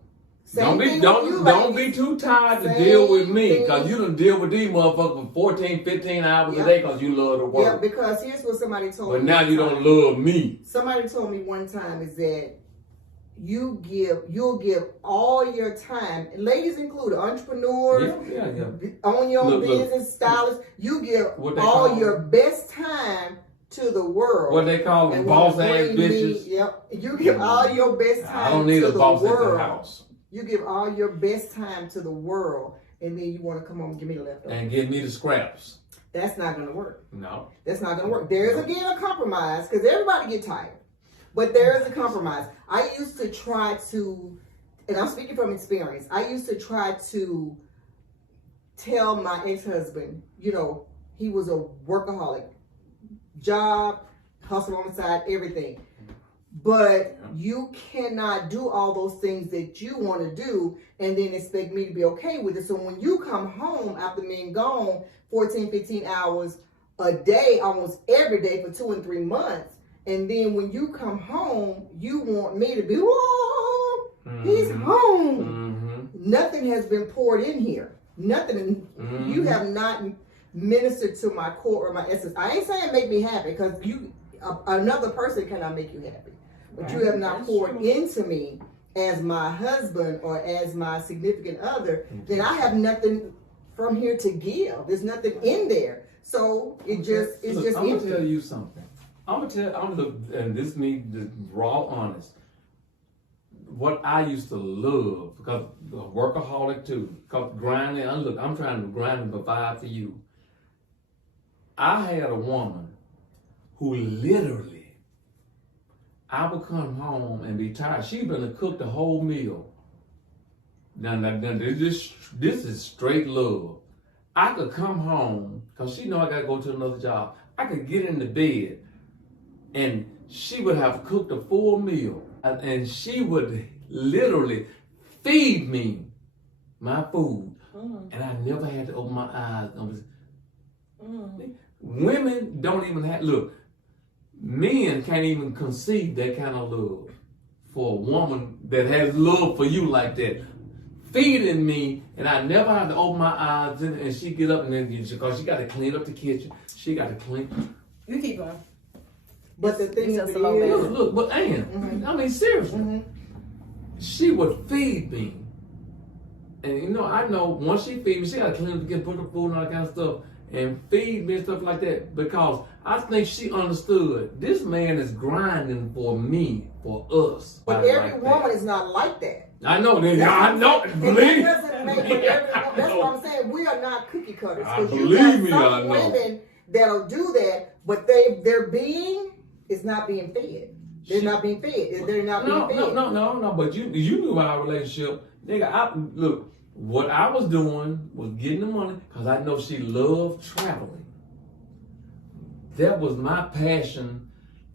Same thing with you, Don't ladies. be too tired to Same deal with me, thing. because you done deal with these motherfuckers for 14, 15 hours Yep. a day because you love to Yeah, work. because here's what somebody told But me. now one you time. don't love me. Somebody told me one time is that you'll give all your time, ladies included, entrepreneurs, Yeah. own your own Look. business, stylists, you give What they all call your best time to the world. What they call them, And boss when you ass bring me- bitches. Yep. You give all your best time I don't need to a the boss at world. the house. You give all your best time to the world, and then you want to come home and give me the leftovers. And give me the scraps. That's not going to work. No. That's not going to work. There's again a compromise, because everybody get tired. But there is a compromise. I used to try to, and I'm speaking from experience, I used to try to tell my ex-husband, he was a workaholic. Job, hustle on the side, everything. But you cannot do all those things that you want to do and then expect me to be okay with it. So when you come home after being gone 14, 15 hours a day, almost every day for 2 and 3 months, and then when you come home, you want me to be, whoa, he's home. Nothing has been poured in here. Nothing. You have not ministered to my core or my essence. I ain't saying make me happy, because another person cannot make you happy. But you have not poured into me as my husband or as my significant other. Then I have nothing from here to give. There's nothing in there. So it's just I'm empty. gonna tell you something. And this me the raw honest. What I used to love, because a workaholic too, because grinding. I'm trying to grind and provide for you. I had a woman who literally, I would come home and be tired. She'd been to cook the whole meal. Now this is straight love. I could come home, because she know I gotta go to another job. I could get in the bed and she would have cooked a full meal, and she would literally feed me my food. And I never had to open my eyes. Women don't even have, look, men can't even conceive that kind of love for a woman that has love for you like that. Feeding me, and I never have to open my eyes, and she get up and then, because she got to clean up the kitchen. She got to clean. You keep going. But the thing It's is, just a low level. Look, but Ann, I mean, seriously. She would feed me. And I know once she feed me, she got to clean up the kitchen, put the food and all that kind of stuff, and feed me and stuff like that, because I think she understood this man is grinding for me, for us. but every woman is not like that. I know that. I know. And Believe that doesn't make that's what I'm saying. We are not cookie cutters. I 'Cause you believe got me, some I know. women that'll do that, but their being is not being fed. They're not being fed. They're not being fed. No. But you knew about our relationship, nigga. Look, what I was doing was getting the money, because I know she loved traveling. That was my passion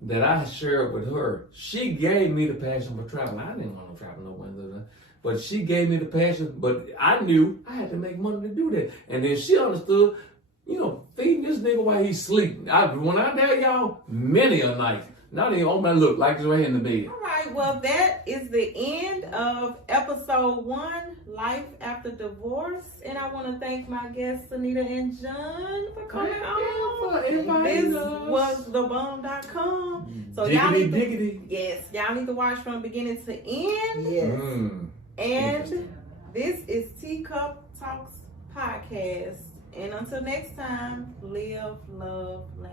that I shared with her. She gave me the passion for traveling. I didn't want to travel nowhere, but she gave me the passion. But I knew I had to make money to do that. And then she understood, feeding this nigga while he's sleeping. When I tell y'all, many a night, not even on my look like it's right in the bed. All right. right, well, that is the end of episode 1, Life After Divorce. And I want to thank my guests, Anita and John, for coming on. For inviting This us. was thebone.com. So y'all Diggity need to, diggity. yes, y'all need to watch from beginning to end. Yes. Mm. And this is Teacup Talks Podcast. And until next time, live, love, laugh.